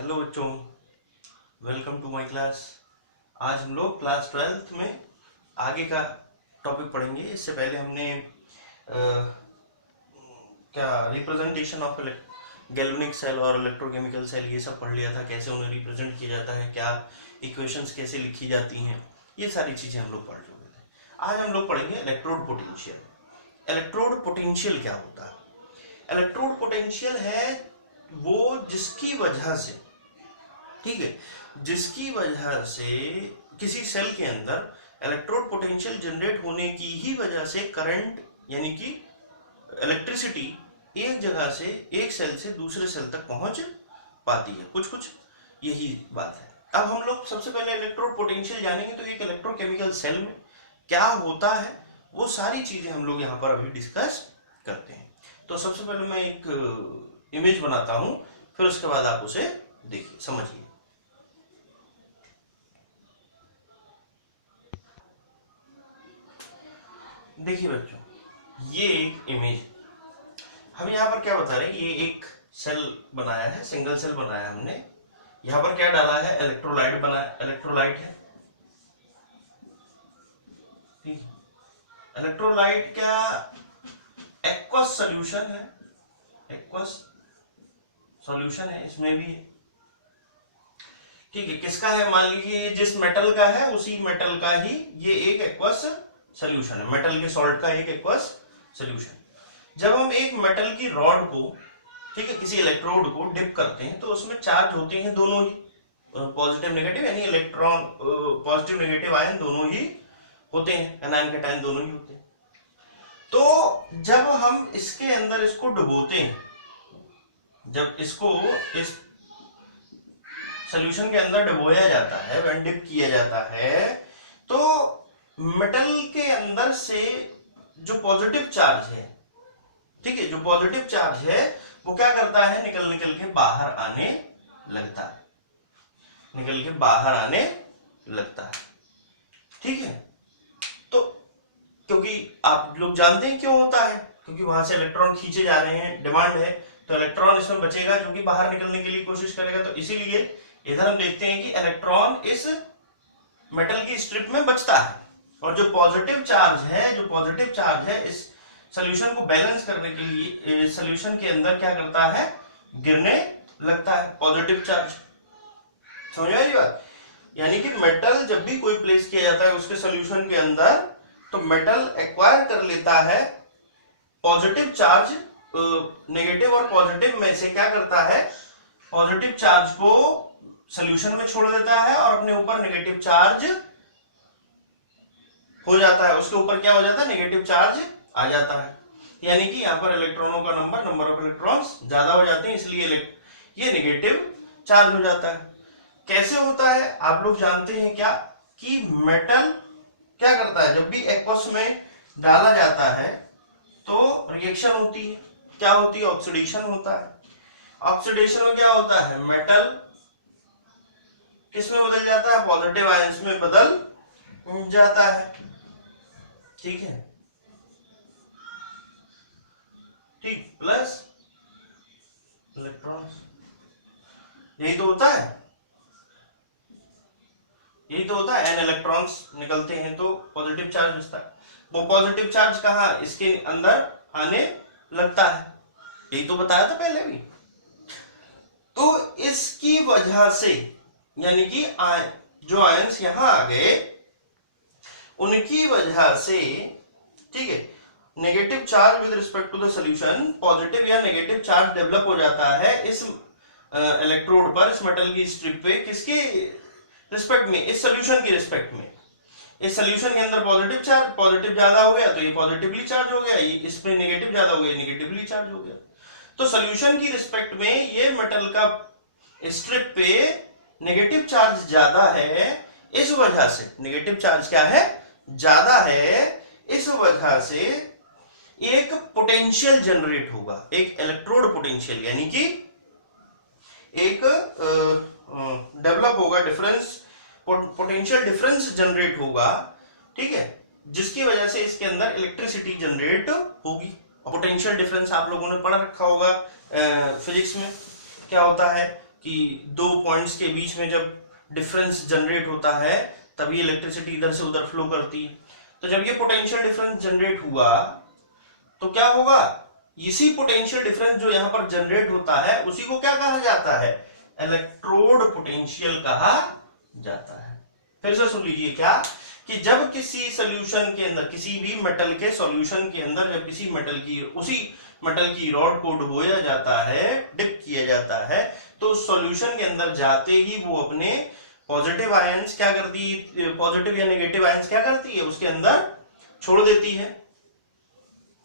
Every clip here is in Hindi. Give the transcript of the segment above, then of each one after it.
हेलो बच्चों, वेलकम टू माय क्लास। आज हम लोग क्लास 12th में आगे का टॉपिक पढ़ेंगे। इससे पहले हमने क्या रिप्रेजेंटेशन ऑफ गैल्वेनिक सेल और इलेक्ट्रोकेमिकल सेल ये सब पढ़ लिया था, कैसे उन्हें रिप्रेजेंट किया जाता है, क्या इक्वेशंस कैसे लिखी जाती हैं, ये सारी चीज़ें हम लोग पढ़ चुके थे। आज हम लोग पढ़ेंगे इलेक्ट्रोड पोटेंशियल। इलेक्ट्रोड पोटेंशियल क्या होता है? इलेक्ट्रोड पोटेंशियल है वो जिसकी वजह से, ठीक है, जिसकी वजह से किसी सेल के अंदर इलेक्ट्रोड पोटेंशियल जनरेट होने की ही वजह से करंट यानी कि इलेक्ट्रिसिटी एक जगह से, एक सेल से दूसरे सेल तक पहुंच पाती है। कुछ कुछ यही बात है। अब हम लोग सबसे पहले इलेक्ट्रोड पोटेंशियल जानेंगे, तो एक इलेक्ट्रोकेमिकल सेल में क्या होता है वो सारी चीजें हम लोग यहाँ पर अभी डिस्कस करते हैं। तो सबसे पहले मैं एक इमेज बनाता हूं, फिर उसके बाद आप उसे देखिए, समझिए। देखिए बच्चों, ये एक इमेज, हम यहाँ पर क्या बता रहे हैं, ये एक सेल बनाया है, सिंगल सेल बनाया है हमने। यहाँ पर क्या डाला है, इलेक्ट्रोलाइट बनाया, इलेक्ट्रोलाइट है, ठीक है। इलेक्ट्रोलाइट क्या एक्वस सॉल्यूशन है, एक्वस सॉल्यूशन है, इसमें भी है, ठीक है। किसका है, मान लीजिए जिस मेटल का है उसी मेटल का ही ये एक एक्वस सॉल्यूशन है, मेटल के सॉल्ट का एक एक्वस सॉल्यूशन। जब हम एक मेटल की रॉड को, ठीक है, किसी इलेक्ट्रोड को डिप करते हैं तो उसमें चार्ज होते हैं दोनों ही, पॉजिटिव नेगेटिव, यानी इलेक्ट्रॉन पॉजिटिव नेगेटिव आयन दोनों ही होते हैं, एनायन कैटायन दोनों ही होते हैं। तो जब हम इसके अंदर इसको डुबोते हैं, जब इसको इस सॉल्यूशन के अंदर डुबोया जाता है, व्हेन डिप किया जाता है, तो मेटल के अंदर से जो पॉजिटिव चार्ज है, ठीक है, जो पॉजिटिव चार्ज है वो क्या करता है, निकल के बाहर आने लगता है, निकल के बाहर आने लगता है, ठीक है। तो क्योंकि आप लोग जानते हैं क्यों होता है, क्योंकि वहां से इलेक्ट्रॉन खींचे जा रहे हैं, डिमांड है, तो इलेक्ट्रॉन इसमें बचेगा जो कि बाहर निकलने के लिए कोशिश करेगा। तो इसीलिए इधर हम देखते हैं कि इलेक्ट्रॉन इस मेटल की स्ट्रिप में बचता है, और जो पॉजिटिव चार्ज है, जो पॉजिटिव चार्ज है इस सॉल्यूशन को बैलेंस करने के लिए सॉल्यूशन के अंदर क्या करता है, गिरने लगता है पॉजिटिव चार्ज। समझ आई बात? यानी कि मेटल जब भी कोई प्लेस किया जाता है उसके सॉल्यूशन के अंदर, तो मेटल एक्वायर कर लेता है पॉजिटिव चार्ज, नेगेटिव और पॉजिटिव में से क्या करता है, पॉजिटिव चार्ज को सॉल्यूशन में छोड़ देता है और अपने ऊपर नेगेटिव चार्ज हो जाता है, उसके ऊपर क्या हो जाता है, नेगेटिव चार्ज आ जाता है। यानी कि यहाँ पर इलेक्ट्रॉनों का नंबर ऑफ इलेक्ट्रॉन्स ज्यादा हो जाते हैं, इसलिए ये नेगेटिव चार्ज हो जाता है। कैसे होता है आप लोग जानते हैं क्या, कि मेटल क्या करता है, जब भी एक्वस में डाला जाता है तो रिएक्शन होती है, क्या होती है, ऑक्सीडेशन होता है। ऑक्सीडेशन में क्या होता है, मेटल किस में बदल जाता है, पॉजिटिव आयंस में बदल जाता है, ठीक है, ठीक, प्लस इलेक्ट्रॉन्स, यही तो होता है, यही तो होता है। एन इलेक्ट्रॉन्स निकलते हैं तो पॉजिटिव चार्ज बचता है, वो पॉजिटिव चार्ज कहाँ, इसके अंदर आने लगता है, यही तो बताया था पहले भी। तो इसकी वजह से, यानी कि जो आयंस यहां आ गए उनकी वजह से, ठीक है, negative charge with respect to the solution, positive या नेगेटिव चार्ज डेवलप हो जाता है इस इलेक्ट्रोड पर, इस मेटल की स्ट्रिप पे, किसके रिस्पेक्ट में, इस सॉल्यूशन की रिस्पेक्ट में। इस सॉल्यूशन के अंदर पॉजिटिव चार्ज, पॉजिटिव ज्यादा हो गया तो ये पॉजिटिवली चार्ज हो गया, ये इसमें नेगेटिव ज्यादा हो गया, नेगेटिवली चार्ज हो गया। तो सॉल्यूशन की रिस्पेक्ट में ये मेटल का स्ट्रिप पे नेगेटिव चार्ज ज्यादा है, इस वजह से नेगेटिव चार्ज क्या है, ज्यादा है, इस वजह से एक पोटेंशियल जनरेट होगा, एक इलेक्ट्रोड पोटेंशियल, यानी कि एक डेवलप होगा, डिफरेंस, पोटेंशियल डिफरेंस जनरेट होगा, ठीक है, जिसकी वजह से इसके अंदर इलेक्ट्रिसिटी जनरेट होगी। पोटेंशियल डिफरेंस आप लोगों ने पढ़ रखा होगा फिजिक्स में, क्या होता है, कि दो पॉइंट्स के बीच में जब डिफरेंस जनरेट होता है तभी इलेक्ट्रिसिटी इधर से उधर फ्लो करती है। तो जब ये पोटेंशियल डिफरेंस जनरेट हुआ तो क्या होगा, इसी पोटेंशियल डिफरेंस जो यहां पर जनरेट होता है उसी को क्या कहा जाता है, इलेक्ट्रोड पोटेंशियल कहा जाता है। फिर से सुन लीजिए, क्या कि जब किसी सॉल्यूशन के अंदर, किसी भी मेटल के सॉल्यूशन के अंदर जब किसी मेटल की, उसी मेटल की रॉड को डुबोया जाता है, डिप किया जाता है, तो सॉल्यूशन के अंदर जाते ही वो अपने पॉजिटिव आयंस क्या करती है, पॉजिटिव या नेगेटिव आयंस क्या करती है, उसके अंदर छोड़ देती है।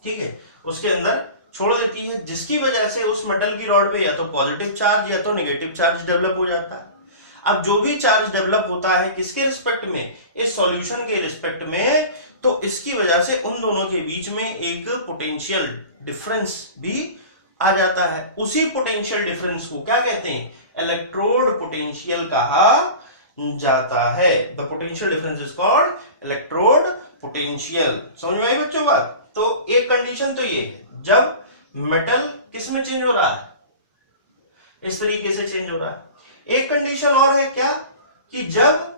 ठीक है, उसके अंदर छोड़ देती है, जिसकी वजह से उस मेटल की रॉड पे या तो पॉजिटिव चार्ज या तो नेगेटिव चार्ज डेवलप हो जाता है। अब जो भी चार्ज डेवलप होता है किसके रिस्पेक्ट में, इस सॉल्यूशन के रिस्पेक्ट में, तो इसकी वजह से उन दोनों के बीच में एक पोटेंशियल डिफरेंस भी आ जाता है। उसी पोटेंशियल डिफरेंस को क्या कहते हैं, इलेक्ट्रोड पोटेंशियल कहा जाता है। The potential difference is called electrode potential. समझ में आई बच्चों बात? तो एक कंडीशन तो ये है, जब मेटल किस में चेंज हो रहा है, इस तरीके से चेंज हो रहा है। एक कंडीशन और है क्या, कि जब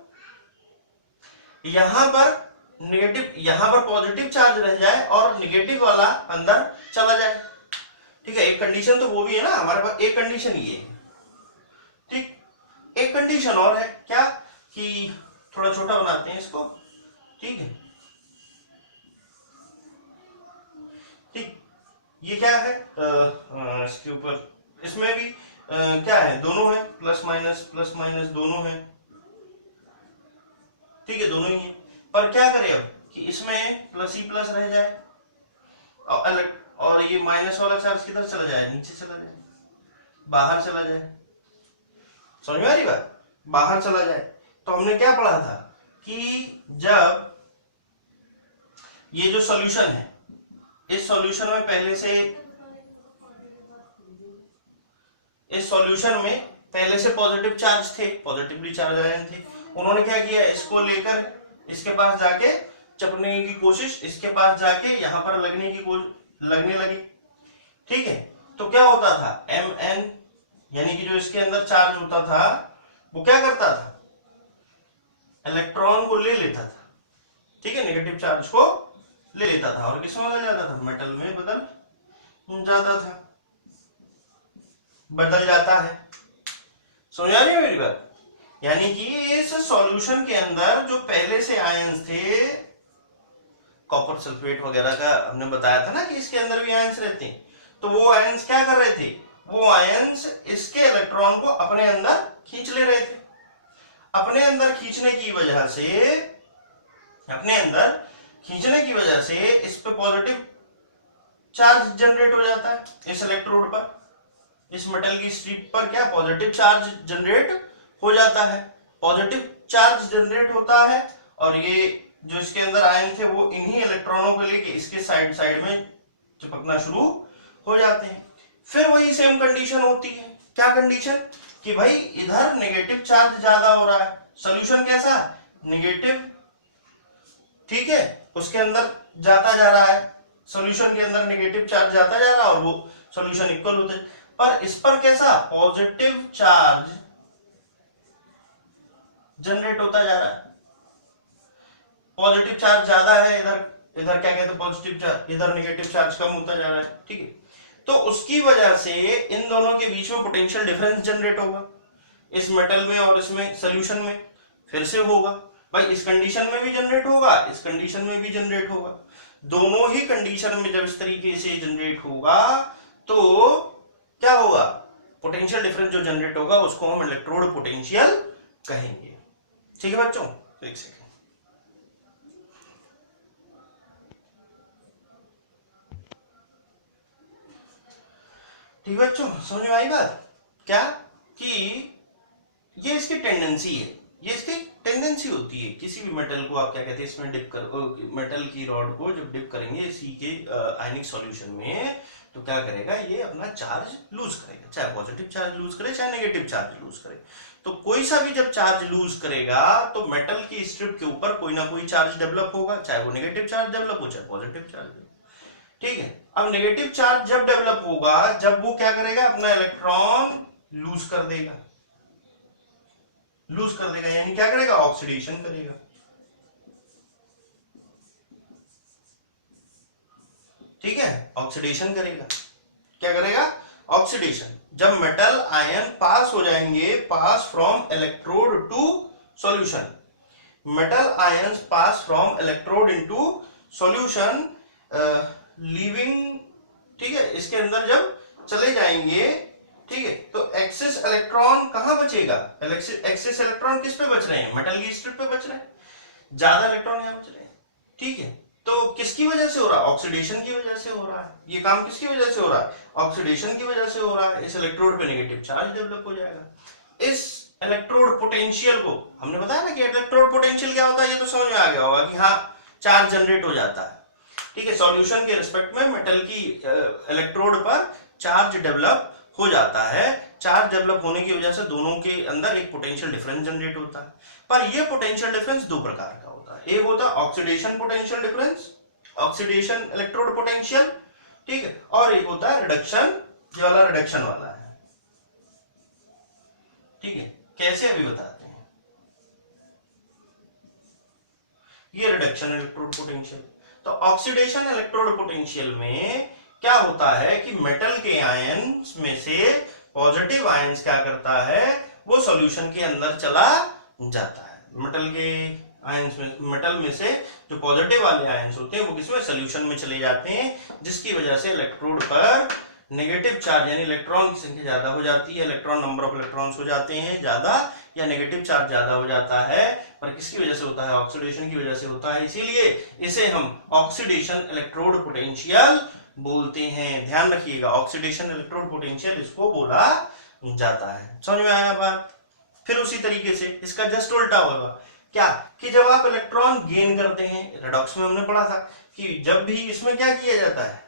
यहां पर नेगेटिव, यहां पर पॉजिटिव चार्ज रह जाए और नेगेटिव वाला अंदर चला जाए। ठीक है, एक कंडीशन तो वो भी है ना हमारे पास, एक कंडीशन ये है। ठीक, एक कंडीशन और है क्या, कि थोड़ा छोटा बनाते हैं इसको। ठीक है, ठीक, ये क्या है, इसके ऊपर, इसमें भी क्या है, दोनों है, प्लस माइनस दोनों है। ठीक है, दोनों ही है, पर क्या करें अब कि इसमें प्लस ही प्लस रह जाए और ये माइनस वाला चार्ज किधर चला जाए, नीचे चला जाए, बाहर चला जाए। समझ में आ रही बात, बाहर चला जाए। तो हमने क्या पढ़ा था कि जब ये जो सॉल्यूशन है, इस सॉल्यूशन में पहले से, इस सॉल्यूशन में पहले से पॉजिटिव चार्ज थे, पॉजिटिवली चार्ज आयन थे। उन्होंने क्या किया, इसको लेकर इसके पास जाके चपने की कोशिश, इसके पास जाके यहां पर लगने लगी। ठीक है, तो क्या होता था, Mn यानी कि जो इसके अंदर चार्ज होता था वो क्या करता था, इलेक्ट्रॉन को ले लेता था। ठीक है, नेगेटिव चार्ज को ले लेता था और किसमें बदल जाता था, मेटल में बदल जाता है। समझ आ रही है मेरी बात? यानी कि इस सॉल्यूशन के अंदर जो पहले से आयंस थे, कॉपर सल्फेट वगैरह का हमने बताया था ना कि इसके अंदर भी आयंस रहते हैं, तो वो आयंस क्या कर रहे थे, वो आयंस इसके इलेक्ट्रॉन को अपने अंदर खींच ले रहे थे। अपने अंदर खींचने की वजह से इस पे पॉजिटिव चार्ज जनरेट हो जाता है, इस इलेक्ट्रोड पर, इस मेटल की स्ट्रिप पर क्या पॉजिटिव चार्ज जनरेट हो जाता है। पॉजिटिव चार्ज जनरेट होता है और ये जो इसके अंदर आयन थे वो इन्हीं इलेक्ट्रॉनों को लेके इसके साइड में चिपकना शुरू हो जाते हैं। फिर वही सेम कंडीशन होती है, क्या कंडीशन, कि भाई इधर नेगेटिव चार्ज ज्यादा हो रहा है, सोल्यूशन कैसा, नेगेटिव। ठीक है, उसके अंदर जाता जा रहा है, सॉल्यूशन के अंदर नेगेटिव चार्ज जाता जा रहा है और वो सॉल्यूशन इक्वल होते, पर इस पर कैसा पॉजिटिव चार्ज जनरेट होता जा रहा है। पॉजिटिव चार्ज ज्यादा है इधर, इधर क्या कहते हैं पॉजिटिव चार्ज, इधर नेगेटिव चार्ज कम होता जा रहा है। ठीक है, तो उसकी वजह से इन दोनों के बीच में पोटेंशियल डिफरेंस जनरेट होगा, इस मेटल में और इसमें सॉल्यूशन में फिर से होगा। भाई इस कंडीशन में भी जनरेट होगा, इस कंडीशन में भी जनरेट होगा। दोनों ही कंडीशन में जब इस तरीके से जनरेट होगा तो क्या होगा, पोटेंशियल डिफरेंस जो जनरेट होगा उसको हम इलेक्ट्रोड पोटेंशियल कहेंगे। ठीक है बच्चों, तो एक सेकंड, ठीक है बच्चों, समझ में आई बात, क्या कि ये इसकी टेंडेंसी है, ये इसकी टेंडेंसी होती है। किसी भी मेटल को आप क्या कहते हैं, इसमें डिप कर, मेटल की रॉड को जब डिप करेंगे इसी के आयनिक सॉल्यूशन में, तो क्या करेगा, ये अपना चार्ज लूज करेगा, चाहे पॉजिटिव चार्ज लूज करे चाहे नेगेटिव चार्ज लूज करे। तो कोई सा भी जब चार्ज लूज करेगा तो मेटल की स्ट्रिप के ऊपर कोई ना कोई चार्ज डेवलप होगा, चाहे वो नेगेटिव चार्ज डेवलप हो चाहे पॉजिटिव चार्ज। ठीक है, अब नेगेटिव चार्ज जब डेवलप होगा, जब वो क्या करेगा, अपना इलेक्ट्रॉन लूज कर देगा। लूज कर देगा, यानी क्या करेगा, ऑक्सीडेशन करेगा। ठीक है, ऑक्सीडेशन करेगा। क्या करेगा, ऑक्सीडेशन। जब मेटल आयन पास हो जाएंगे, pass from electrode to solution, metal ions pass from electrode into solution leaving, ठीक है, इसके अंदर जब चले जाएंगे, ठीक है, तो एक्सेस इलेक्ट्रॉन कहां बचेगा, एक्सेस इलेक्ट्रॉन किस पे बच रहे हैं, मेटल की स्ट्रिप पे बच रहे हैं, ज्यादा इलेक्ट्रॉन यहां बच रहे हैं। ठीक है, तो किसकी वजह से हो रहा है, ऑक्सीडेशन की वजह से हो रहा है। ये काम किसकी वजह से हो रहा है, ऑक्सीडेशन की वजह से हो रहा है। इस इलेक्ट्रोड पे नेगेटिव चार्ज डेवलप हो जाएगा। इस इलेक्ट्रोड पोटेंशियल को हमने बताया ना कि इलेक्ट्रोड पोटेंशियल क्या होता है, ये तो समझ में आ गया होगा कि हाँ चार्ज जनरेट हो जाता है। ठीक है, सॉल्यूशन के रिस्पेक्ट में मेटल की इलेक्ट्रोड पर चार्ज डेवलप हो जाता है। चार्ज डेवलप होने की वजह से दोनों के अंदर एक पोटेंशियल डिफरेंस जनरेट होता है। पर यह पोटेंशियल डिफरेंस दो प्रकार का होता है। एक होता है oxidation potential difference, oxidation electrode potential, ठीक है, और एक होता है रिडक्शन, जो वाला रिडक्शन वाला है। ठीक है, कैसे अभी बताते हैं। ये रिडक्शन इलेक्ट्रोड पोटेंशियल। तो ऑक्सीडेशन इलेक्ट्रोड पोटेंशियल में क्या होता है कि मेटल के आयंस में से पॉजिटिव आयंस क्या करता है, वो सॉल्यूशन के अंदर चला जाता है। मेटल के आयंस में, मेटल में से जो पॉजिटिव वाले आयंस होते हैं वो किसमें, सॉल्यूशन में चले जाते हैं, जिसकी वजह से इलेक्ट्रोड पर नेगेटिव चार्ज यानी इलेक्ट्रॉन की संख्या ज्यादा हो जाती है, इलेक्ट्रॉन नंबर ऑफ इलेक्ट्रॉन्स हो जाते हैं ज्यादा, या नेगेटिव चार्ज ज्यादा हो जाता है। पर किसकी वजह से होता है, ऑक्सीडेशन की वजह से होता है। इसीलिए इसे हम ऑक्सीडेशन इलेक्ट्रोड पोटेंशियल बोलते हैं। ध्यान रखिएगा, ऑक्सीडेशन इलेक्ट्रोड पोटेंशियल इसको बोला जाता है। समझ में आया बात। फिर उसी तरीके से इसका जस्ट उल्टा होगा, क्या कि जब आप इलेक्ट्रॉन गेन करते हैं, रेडॉक्स में हमने पढ़ा था कि जब भी इसमें क्या किया जाता है,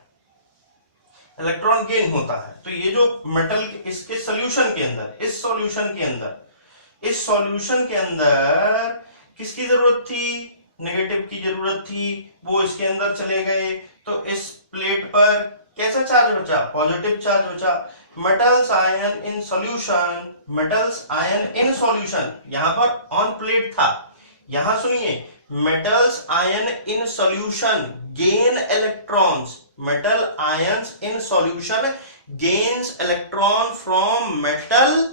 इलेक्ट्रॉन गेन होता है, तो ये जो मेटल इसके सॉल्यूशन के अंदर, इस सॉल्यूशन के अंदर, इस सॉल्यूशन के अंदर किसकी जरूरत थी, नेगेटिव की जरूरत थी, वो इसके अंदर चले गए, तो इस प्लेट पर कैसा चार्ज बचा, पॉजिटिव चार्ज बचा। Metals ion in solution, metals ion in solution, यहां पर ऑन प्लेट था, यहां सुनिए, metals ion in solution gain electrons, metal ions in solution gains electron from metal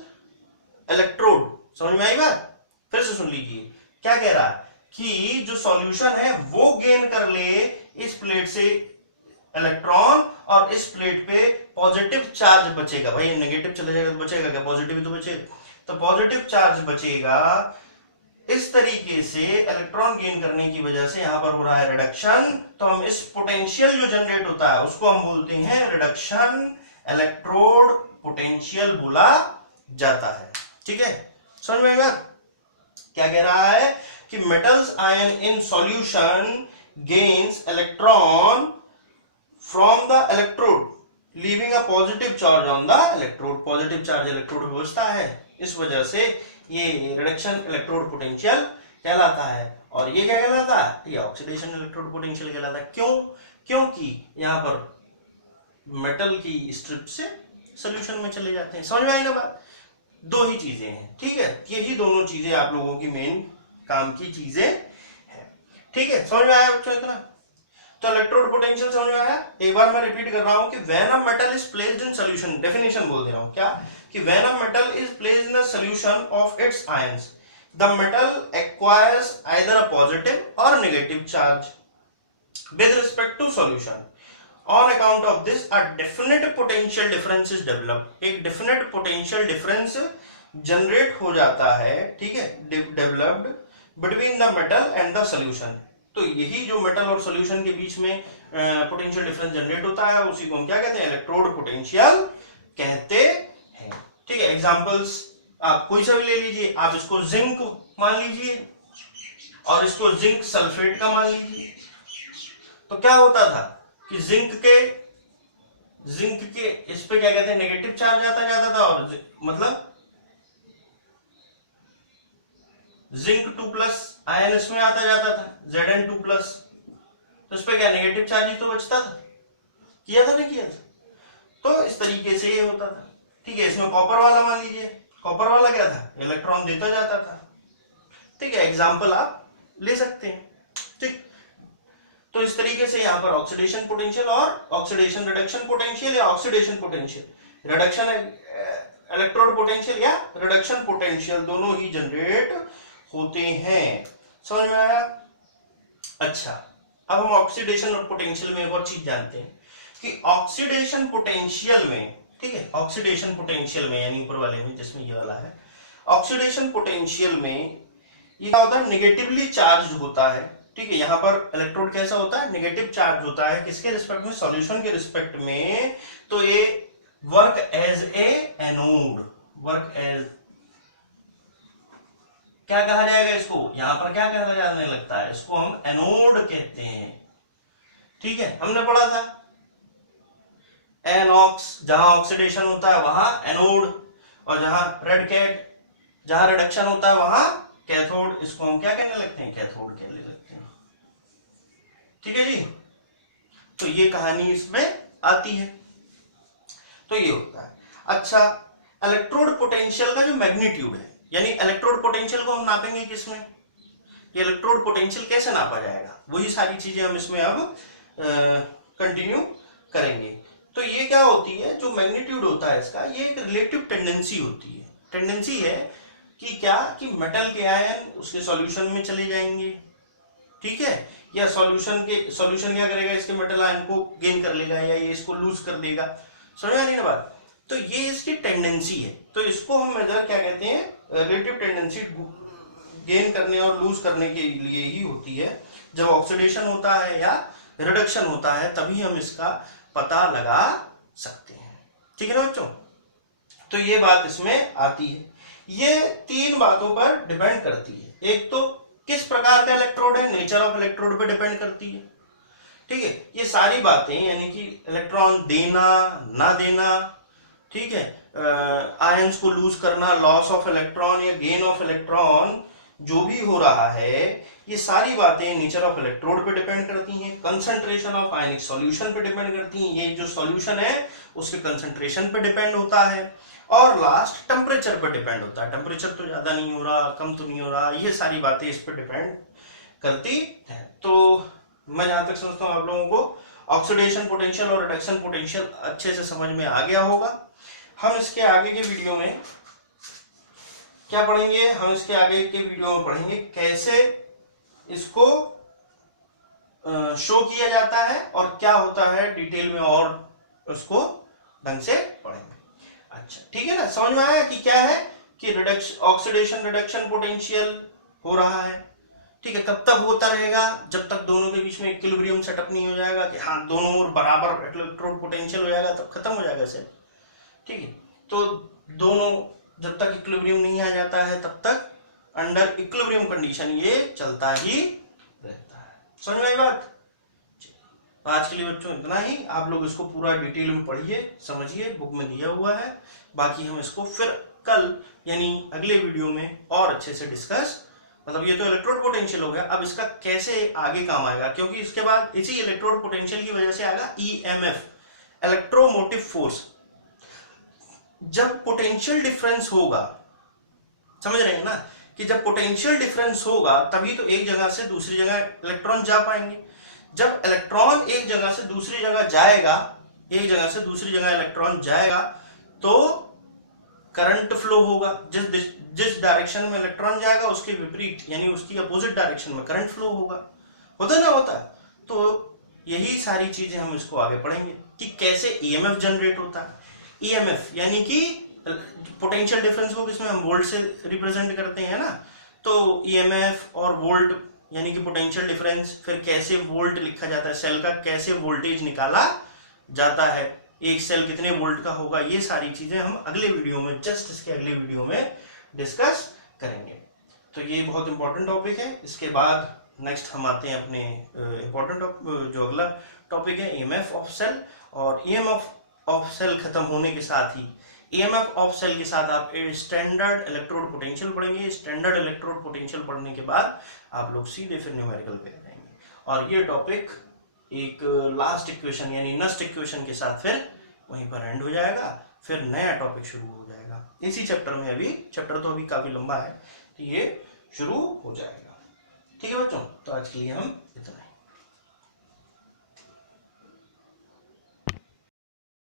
electrode. समझ में आई बात। फिर से सुन लीजिए, क्या कह रहा है कि जो सॉल्यूशन है वो गेन कर ले इस प्लेट से इलेक्ट्रॉन, और इस प्लेट पे पॉजिटिव चार्ज बचेगा। भाई नेगेटिव चले जाएगा तो बचेगा क्या, पॉजिटिव तो बचेगा, तो पॉजिटिव चार्ज बचेगा। इस तरीके से इलेक्ट्रॉन गेन करने की वजह से यहां पर हो रहा है रिडक्शन। तो हम इस पोटेंशियल जो जनरेट होता है उसको हम बोलते हैं रिडक्शन इलेक्ट्रोड पोटेंशियल बोला जाता है। ठीक है, समझ में आया। क्या कह रहा है कि metals ion in solution gains electron from the electrode leaving a positive charge on the electrode, positive charge electrode पे बचता है। इस वजह से ये रिडक्शन इलेक्ट्रोड पोटेंशियल कहलाता है। और ये क्या कहलाता है, ये ऑक्सीडेशन इलेक्ट्रोड पोटेंशियल कहलाता है। क्यों, क्योंकि यहां पर मेटल की स्ट्रिप से सॉल्यूशन में चले जाते हैं। समझ में आई ना बात। दो ही चीजें हैं, ठीक है, यही दोनों चीजें आप लोगों की मेन काम की चीजें हैं। ठीक है, समझ में आया बच्चों इतना। तो इलेक्ट्रोड पोटेंशियल समझ में आया। एक बार मैं रिपीट कर रहा हूं कि when a metal is placed in solution, definition बोल दे रहा हूं क्या, कि when a metal is placed in a solution of its ions the metal acquires either a positive और negative charge with respect to solution. On account of this a definite potential difference is developed. एक definite potential difference generate हो जाता है, ठीक है, developed between the metal and the solution. तो यही जो मेटल और सॉल्यूशन के बीच में पोटेंशियल डिफरेंस जनरेट होता है उसी को हम क्या कहते हैं, इलेक्ट्रोड पोटेंशियल कहते हैं। ठीक है, एग्जांपल्स आप कोई सा भी ले लीजिए। आप इसको जिंक मान लीजिए और इसको जिंक सल्फेट का मान लीजिए। तो क्या होता था कि जिंक के इस पे क्या कहते हैं, नेगेटिव चार्ज आता जाता था, और मतलब जिंक 2+ आयन इसमें आता जाता था, Zn2+। तो इस पे क्या नेगेटिव चार्ज ही तो बचता था, किया था नहीं किया था। तो इस तरीके से ये होता था। ठीक है, इसमें कॉपर वाला मान लीजिए, कॉपर वाला क्या था, इलेक्ट्रॉन देता जाता था। ठीक है, एग्जाम्पल आप ले सकते हैं। ठीक, तो इस तरीके से यहाँ पर ऑक्सीडेशन पोटेंशियल और ऑक्सीडेशन रिडक्शन पोटेंशियल या oxidation potential, reduction electrode potential या रिडक्शन पोटेंशियल दोनों ही जनरेट होते हैं। समझ में आया? अच्छा, अब हम ऑक्सीडेशन और पोटेंशियल में एक और चीज जानते हैं कि ऑक्सीडेशन पोटेंशियल में, ठीक है, ऑक्सीडेशन पोटेंशियल में यानी ऊपर वाले में जिसमें ये वाला है, ऑक्सीडेशन पोटेंशियल में ये क्या होता है, निगेटिवली चार्ज होता है। ठीक है, यहां पर इलेक्ट्रोड कैसा होता है, निगेटिव चार्ज होता है। किसके रिस्पेक्ट में, सॉल्यूशन के रिस्पेक्ट में। तो ये work as a anode, work as, क्या कहा जाएगा इसको, यहां पर क्या कहना जाने लगता है, इसको हम एनोड कहते हैं। ठीक है, हमने पढ़ा था एनॉक्स, जहां ऑक्सीडेशन होता है वहां एनोड, और जहां रेड कैट, जहां रिडक्शन होता है वहां कैथोड। इसको हम क्या कहने लगते हैं, कैथोड कहने लगते हैं। ठीक है जी, तो ये कहानी इसमें आती है। तो ये होता है। अच्छा, इलेक्ट्रोड पोटेंशियल का जो मैग्नीट्यूड है, यानी इलेक्ट्रोड पोटेंशियल को हम नापेंगे किसमें, ये इलेक्ट्रोड पोटेंशियल कैसे नापा जाएगा, वही सारी चीजें हम इसमें अब कंटिन्यू करेंगे। तो ये क्या होती है, जो मैग्नीट्यूड होता है इसका, ये एक रिलेटिव टेंडेंसी होती है। टेंडेंसी है कि क्या, कि मेटल के आयन उसके सॉल्यूशन में चले जाएंगे, ठीक है, या सॉल्यूशन क्या करेगा, इसके मेटल आयन को गेन कर लेगा या ये इसको लूज कर देगा। समझ में आ रही है ना बात? तो ये इसकी टेंडेंसी है। तो इसको हम मेजर क्या कहते हैं, रिलेटिव टेंडेंसी गेन करने और लूज करने के लिए ही होती है। जब ऑक्सीडेशन होता है या रिडक्शन होता है तभी हम इसका पता लगा सकते हैं। ठीक है ना बच्चों? तो ये बात इसमें आती है। ये तीन बातों पर डिपेंड करती है। एक तो किस प्रकार का इलेक्ट्रोड है, नेचर ऑफ इलेक्ट्रोड पर डिपेंड करती है। ठीक है, ये सारी बातें यानी कि इलेक्ट्रॉन देना ना देना, ठीक है, आयंस को लूज करना, लॉस ऑफ इलेक्ट्रॉन या गेन ऑफ इलेक्ट्रॉन जो भी हो रहा है, ये सारी बातें नेचर ऑफ इलेक्ट्रोड पे डिपेंड करती हैं। कंसंट्रेशन ऑफ आयनिक सॉल्यूशन पे डिपेंड करती हैं, ये जो सॉल्यूशन है उसके कंसंट्रेशन पे डिपेंड होता है। और लास्ट टेम्परेचर पे डिपेंड होता है, टेम्परेचर तो ज्यादा नहीं हो रहा, कम तो नहीं हो रहा, ये सारी बातें इस पे डिपेंड करती है। तो मैं जहां तक समझता हूं आप लोगों को ऑक्सीडेशन पोटेंशियल और रिडक्शन पोटेंशियल अच्छे से समझ में आ गया होगा। हम इसके आगे के वीडियो में क्या पढ़ेंगे, हम इसके आगे के वीडियो में पढ़ेंगे कैसे इसको शो किया जाता है और क्या होता है डिटेल में, और उसको ढंग से पढ़ेंगे। अच्छा ठीक है ना, समझ में आया कि क्या है कि ऑक्सीडेशन रिडक्शन पोटेंशियल हो रहा है। ठीक है, कब तक होता रहेगा, जब तक दोनों के बीच में इक्विलिब्रियम सेटअप नहीं हो जाएगा कि हाँ दोनों ओर बराबर इलेक्ट्रोड पोटेंशियल हो जाएगा, तब खत्म हो जाएगा सेट। ठीक है, तो दोनों जब तक इक्विलिब्रियम नहीं आ जाता है तब तक अंडर इक्विलिब्रियम कंडीशन ये चलता ही रहता है। समझ में आई बात? आज के लिए बच्चों इतना ही। आप लोग इसको पूरा डिटेल में पढ़िए, समझिए, बुक में दिया हुआ है। बाकी हम इसको फिर कल यानी अगले वीडियो में और अच्छे से डिस्कस, मतलब ये तो इलेक्ट्रोड पोटेंशियल हो गया, अब इसका कैसे आगे काम आएगा, क्योंकि इसके बाद इसी इलेक्ट्रोड पोटेंशियल की वजह से आएगा ईएमएफ, इलेक्ट्रोमोटिव फोर्स। जब पोटेंशियल डिफरेंस होगा, समझ रहे हैं ना, कि जब पोटेंशियल डिफरेंस होगा तभी तो एक जगह से दूसरी जगह इलेक्ट्रॉन जा पाएंगे। जब इलेक्ट्रॉन एक जगह से दूसरी जगह जाएगा, एक जगह से दूसरी जगह इलेक्ट्रॉन जाएगा तो करंट फ्लो होगा। जिस डायरेक्शन में इलेक्ट्रॉन जाएगा उसके विपरीत यानी उसकी अपोजिट डायरेक्शन में करंट फ्लो होगा। होता ना होता? तो यही सारी चीजें हम इसको आगे पढ़ेंगे कि कैसे ईएमएफ जनरेट होता है। ईएमएफ यानी कि पोटेंशियल डिफरेंस को किसमें हम वोल्ट से रिप्रेजेंट करते हैं ना, तो ईएमएफ और वोल्ट यानी कि पोटेंशियल डिफरेंस, फिर कैसे वोल्ट लिखा जाता है, सेल का कैसे वोल्टेज निकाला जाता है, एक सेल कितने वोल्ट का होगा, ये सारी चीजें हम अगले वीडियो में, जस्ट इसके अगले वीडियो में डिस्कस करेंगे। तो ये बहुत इंपॉर्टेंट टॉपिक है। इसके बाद नेक्स्ट हम आते हैं अपने इंपॉर्टेंट जो अगला टॉपिक है ईएमएफ ऑफ सेल। और ईएमएफ ऑफ सेल खत्म होने के साथ ही ईएमएफ ऑफ सेल के साथ आप स्टैंडर्ड इलेक्ट्रोड पोटेंशियल पढ़ेंगे। स्टैंडर्ड इलेक्ट्रोड पोटेंशियल पढ़ने के बाद आप लोग सीधे फिर न्यूमेरिकल पे जाएंगे और ये टॉपिक एक लास्ट इक्वेशन यानी नस्ट इक्वेशन के साथ फिर वहीं पर एंड हो जाएगा। फिर नया टॉपिक शुरू हो जाएगा। जाएगा। इसी चैप्टर में, अभी चैप्टर तो अभी काफी लंबा है, तो ये शुरू हो जाएगा। ठीक है बच्चों, तो आज के लिए हम इतना ही।